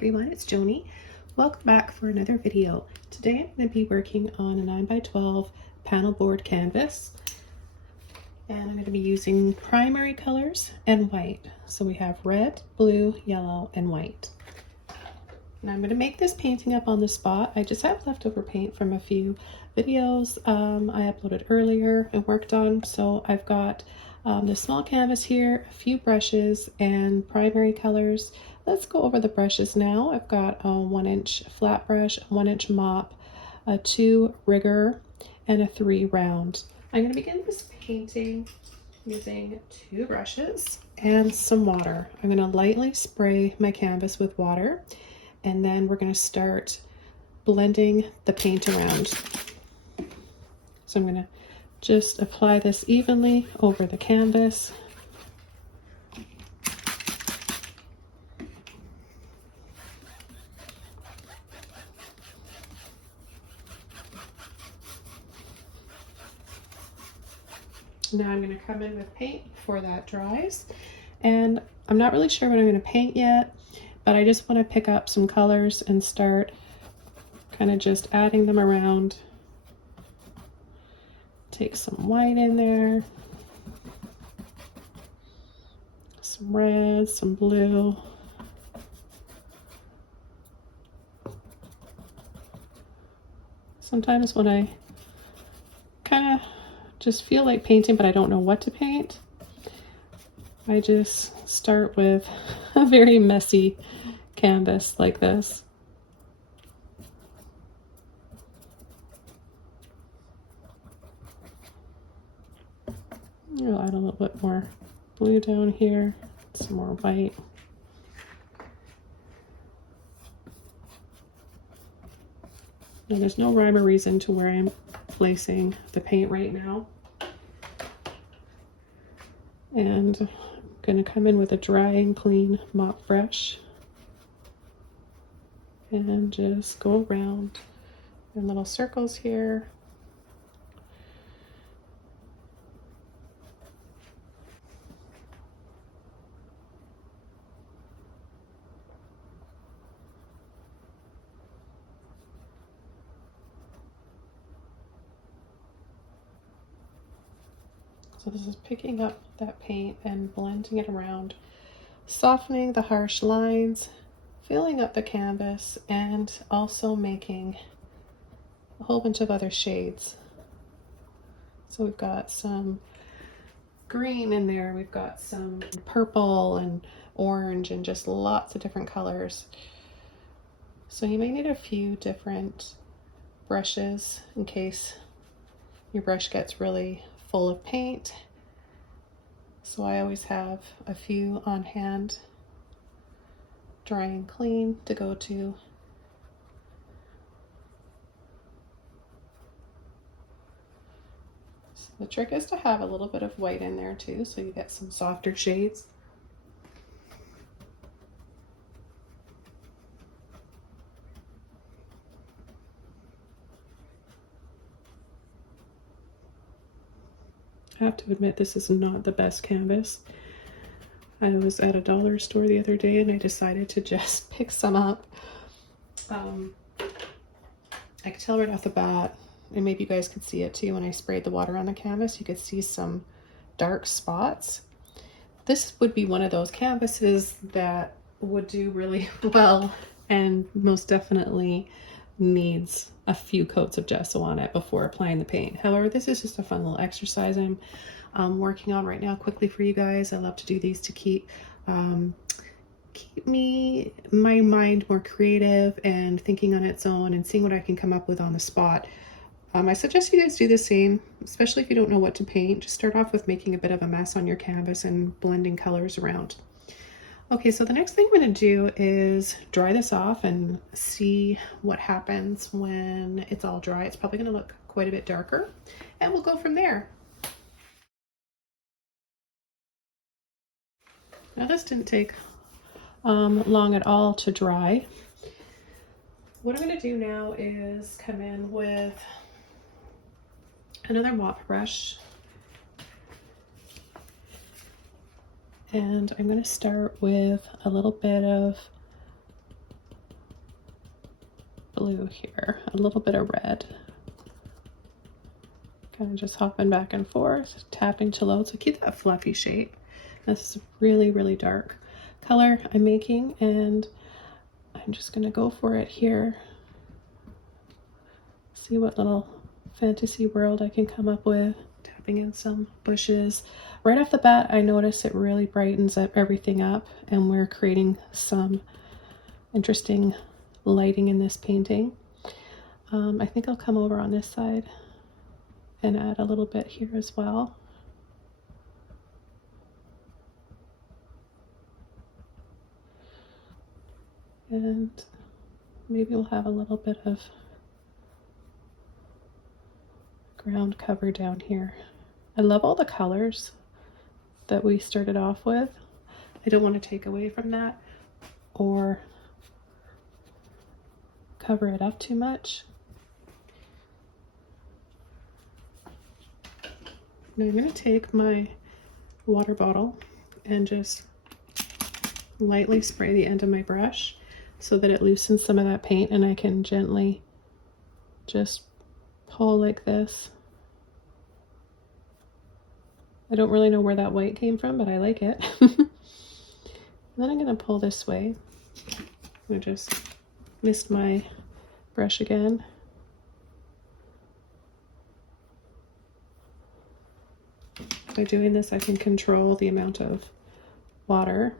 everyone, it's Joni. Welcome back for another video. Today I'm going to be working on a 9x12 panel board canvas, and I'm going to be using primary colors and white. So we have red, blue, yellow, and white. And I'm going to make this painting up on the spot. I just have leftover paint from a few videos I uploaded earlier and worked on. So I've got the small canvas here, a few brushes, and primary colors. Let's go over the brushes now. I've got a 1-inch flat brush, a 1-inch mop, a 2 rigger, and a 3 round. I'm going to begin this painting using 2 brushes and some water. I'm going to lightly spray my canvas with water, and then we're going to start blending the paint around. So I'm going to just apply this evenly over the canvas. Now I'm going to come in with paint before that dries, and I'm not really sure what I'm going to paint yet, but I just want to pick up some colors and start kind of just adding them around. Take some white in there, some red, some blue. Sometimes when I kind of just feel like painting but I don't know what to paint, I just start with a very messy canvas like this. I'll add a little bit more blue down here, some more white. And there's no rhyme or reason to where I'm placing the paint right now. And I'm going to come in with a dry and clean mop brush and just go around in little circles here. So this is picking up that paint and blending it around, softening the harsh lines, filling up the canvas, and also making a whole bunch of other shades. So we've got some green in there, we've got some purple and orange, and just lots of different colors. So you may need a few different brushes in case your brush gets really full of paint. So I always have a few on hand, dry and clean, to go to. So the trick is to have a little bit of white in there too, so you get some softer shades. I have to admit, this is not the best canvas. I was at a dollar store the other day and I decided to just pick some up. I could tell right off the bat, and maybe you guys could see it too, when I sprayed the water on the canvas, you could see some dark spots. This would be one of those canvases that would do really well and most definitely needs a few coats of gesso on it before applying the paint. However, this is just a fun little exercise I'm working on right now quickly for you guys. I love to do these to keep my mind more creative and thinking on its own and seeing what I can come up with on the spot. I suggest you guys do the same, especially if you don't know what to paint. Just start off with making a bit of a mess on your canvas and blending colors around. Okay, so the next thing I'm going to do is dry this off and see what happens when it's all dry. It's probably going to look quite a bit darker, and we'll go from there. Now this didn't take long at all to dry. What I'm going to do now is come in with another mop brush, and I'm going to start with a little bit of blue here, a little bit of red. Kind of just hopping back and forth, tapping to load. So keep that fluffy shape. This is a really, really dark color I'm making, and I'm just going to go for it here. See what little fantasy world I can come up with. Tapping in some bushes. Right off the bat, I notice it really brightens up everything up, and we're creating some interesting lighting in this painting. I think I'll come over on this side and add a little bit here as well. And maybe we'll have a little bit of ground cover down here. I love all the colors that we started off with. I don't want to take away from that or cover it up too much. Now I'm going to take my water bottle and just lightly spray the end of my brush so that it loosens some of that paint, and I can gently just pull like this. I don't really know where that white came from, but I like it. And then I'm going to pull this way. I just missed my brush again. By doing this, I can control the amount of water.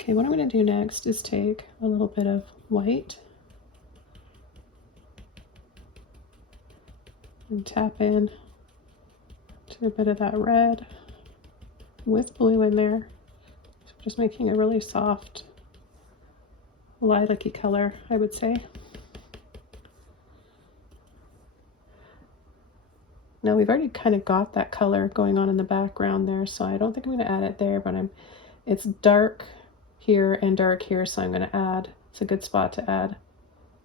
Okay, what I'm going to do next is take a little bit of white and tap in to a bit of that red with blue in there. So just making a really soft lilac-y color, I would say. Now we've already kind of got that color going on in the background there, so I don't think I'm going to add it there, but it's dark here and dark here, so I'm going to add, it's a good spot to add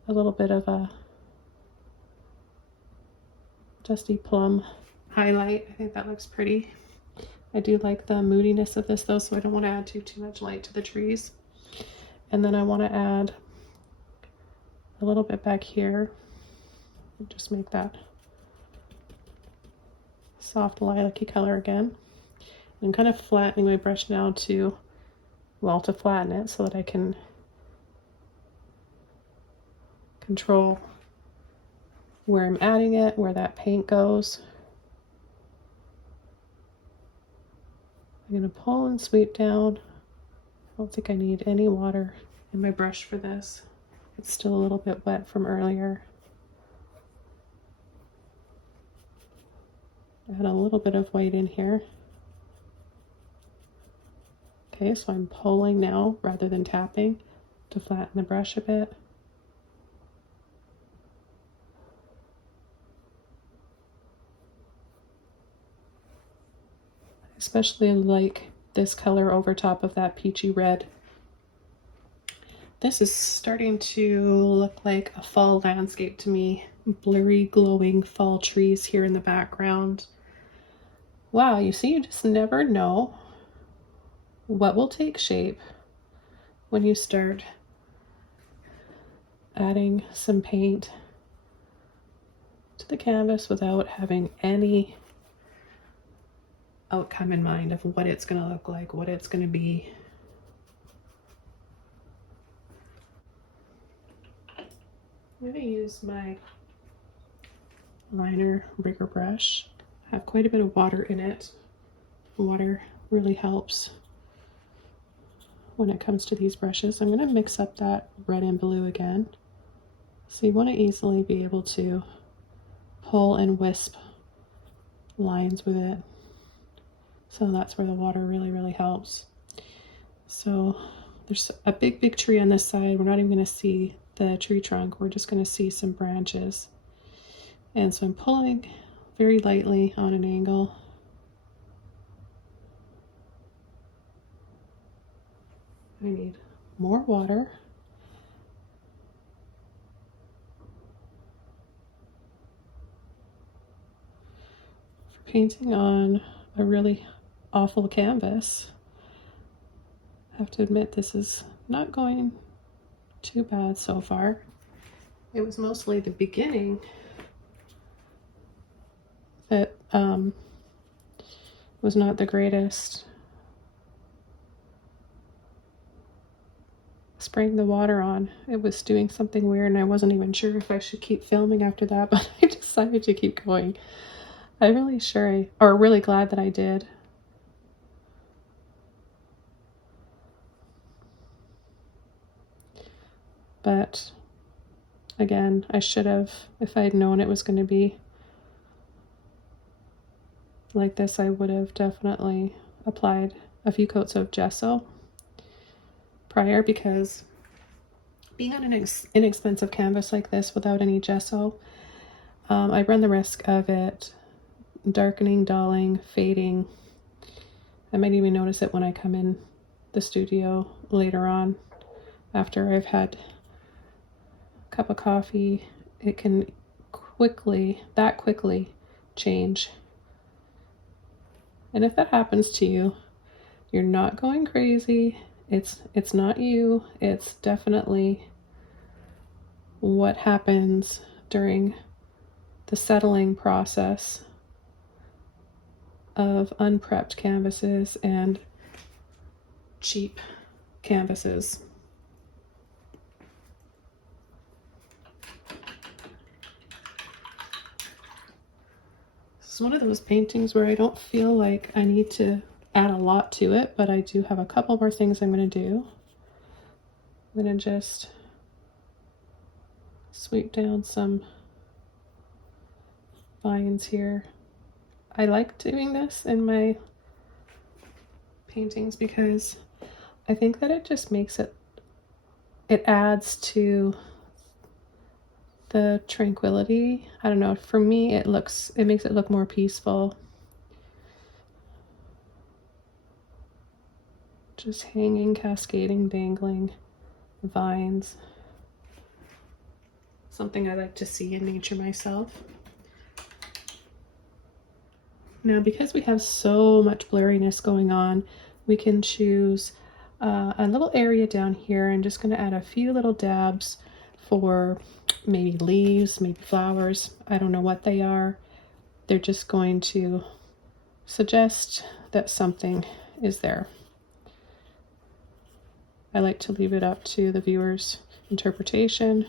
a little bit of a dusty plum highlight. I think that looks pretty. I do like the moodiness of this though, so I don't want to add too much light to the trees. And then I want to add a little bit back here and just make that soft lilac-y color again. I'm kind of flattening my brush now to flatten it so that I can control where I'm adding it, where that paint goes. I'm going to pull and sweep down. I don't think I need any water in my brush for this. It's still a little bit wet from earlier. Add a little bit of white in here. Okay, so I'm pulling now rather than tapping to flatten the brush a bit. Especially like this color over top of that peachy red. This is starting to look like a fall landscape to me. Blurry, glowing fall trees here in the background. Wow, you see, you just never know what will take shape when you start adding some paint to the canvas without having any outcome in mind of what it's going to look like, what it's going to be. I'm going to use my liner rigger brush. I have quite a bit of water in it. Water really helps when it comes to these brushes. I'm going to mix up that red and blue again. So you want to easily be able to pull and wisp lines with it. So that's where the water really helps. So there's a big tree on this side. We're not even going to see the tree trunk. We're just going to see some branches. And so I'm pulling very lightly on an angle. I need more water. For painting on a really awful canvas, I have to admit this is not going too bad so far. It was mostly the beginning that was not the greatest. Spraying the water on, it was doing something weird, and I wasn't even sure if I should keep filming after that, but I decided to keep going. I'm really glad that I did. But again, I should have, if I had known it was going to be like this, I would have definitely applied a few coats of gesso prior, because being on an inexpensive canvas like this without any gesso, I run the risk of it darkening, dulling, fading. I might even notice it when I come in the studio later on after I've had a cup of coffee. It can quickly change. And if that happens to you, you're not going crazy. It's not you. It's definitely what happens during the settling process of unprepped canvases and cheap canvases. This is one of those paintings where I don't feel like I need to add a lot to it, but I do have a couple more things I'm going to do. I'm going to just sweep down some vines here. I like doing this in my paintings because I think that it just makes it adds to the tranquility. I don't know, for me it makes it look more peaceful. Just hanging, cascading, dangling vines. Something I like to see in nature myself. Now, because we have so much blurriness going on, we can choose a little area down here. I'm just going to add a few little dabs for maybe leaves, maybe flowers. I don't know what they are. They're just going to suggest that something is there. I like to leave it up to the viewer's interpretation.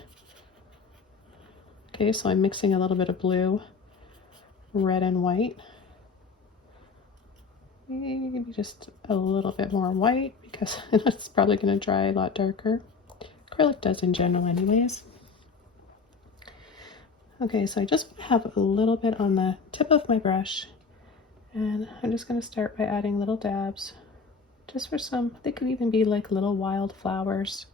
Okay, so I'm mixing a little bit of blue, red, and white. Maybe just a little bit more white because it's probably going to dry a lot darker. Acrylic does in general anyways. Okay, so I just have a little bit on the tip of my brush, and I'm just going to start by adding little dabs just for some, they could even be like little wild flowers.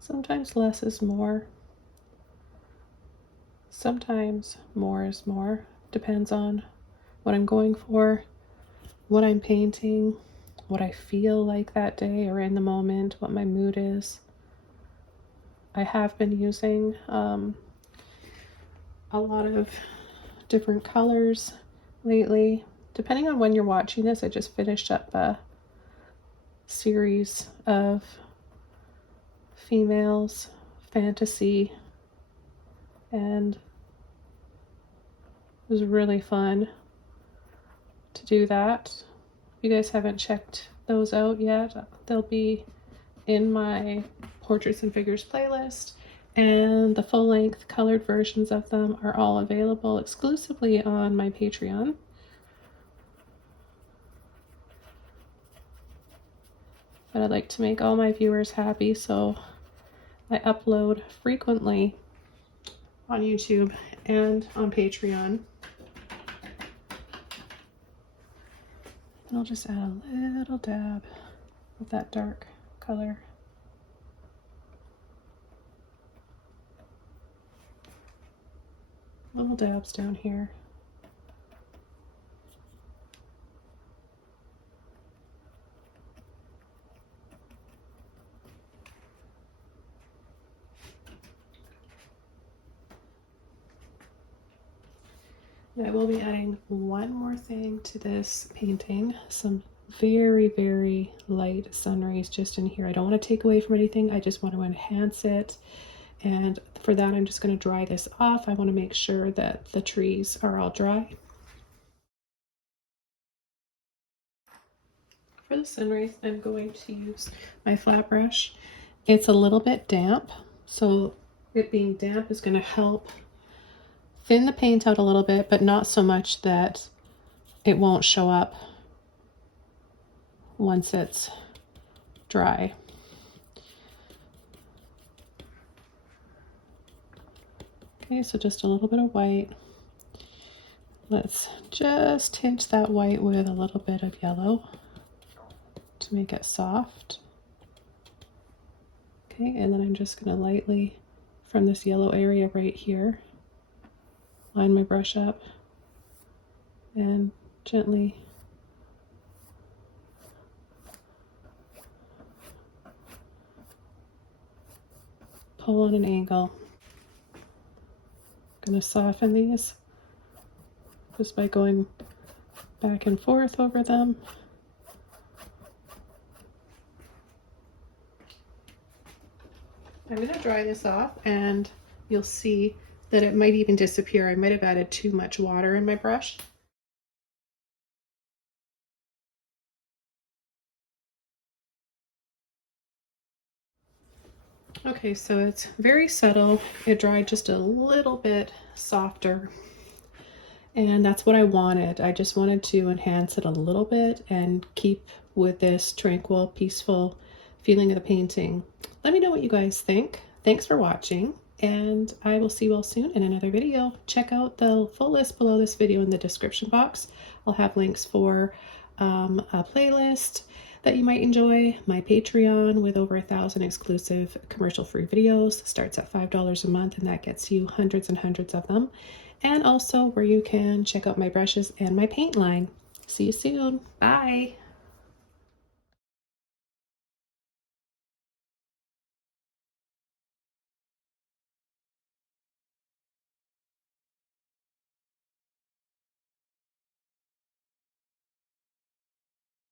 Sometimes less is more. Sometimes more is more. Depends on what I'm going for, what I'm painting, what I feel like that day or in the moment, what my mood is. I have been using a lot of different colors lately. Depending on when you're watching this, I just finished up a series of females fantasy, and it was really fun to do that. If you guys haven't checked those out yet, they'll be in my portraits and figures playlist, and the full-length colored versions of them are all available exclusively on my Patreon. But I'd like to make all my viewers happy, so I upload frequently on YouTube and on Patreon. And I'll just add a little dab of that dark color. little dabs down here. I will be adding one more thing to this painting, some very, very light sun rays just in here. I don't want to take away from anything, I just want to enhance it. And for that, I'm just going to dry this off. I want to make sure that the trees are all dry. For the sun rays, I'm going to use my flat brush. It's a little bit damp, so it being damp is going to help thin the paint out a little bit, but not so much that it won't show up once it's dry. Okay, so just a little bit of white. Let's just tinge that white with a little bit of yellow to make it soft. Okay, and then I'm just going to lightly, from this yellow area right here, line my brush up and gently pull on an angle. I'm going to soften these just by going back and forth over them. I'm going to dry this off and you'll see that it might even disappear. I might have added too much water in my brush. Okay, so it's very subtle. It dried just a little bit softer, and that's what I wanted. I just wanted to enhance it a little bit and keep with this tranquil, peaceful feeling of the painting. Let me know what you guys think. Thanks for watching, and I will see you all soon in another video. Check out the full list below this video in the description box. I'll have links for a playlist that you might enjoy, my Patreon with over 1,000 exclusive commercial-free videos, starts at $5 a month, and that gets you hundreds and hundreds of them, and also where you can check out my brushes and my paint line. See you soon. Bye.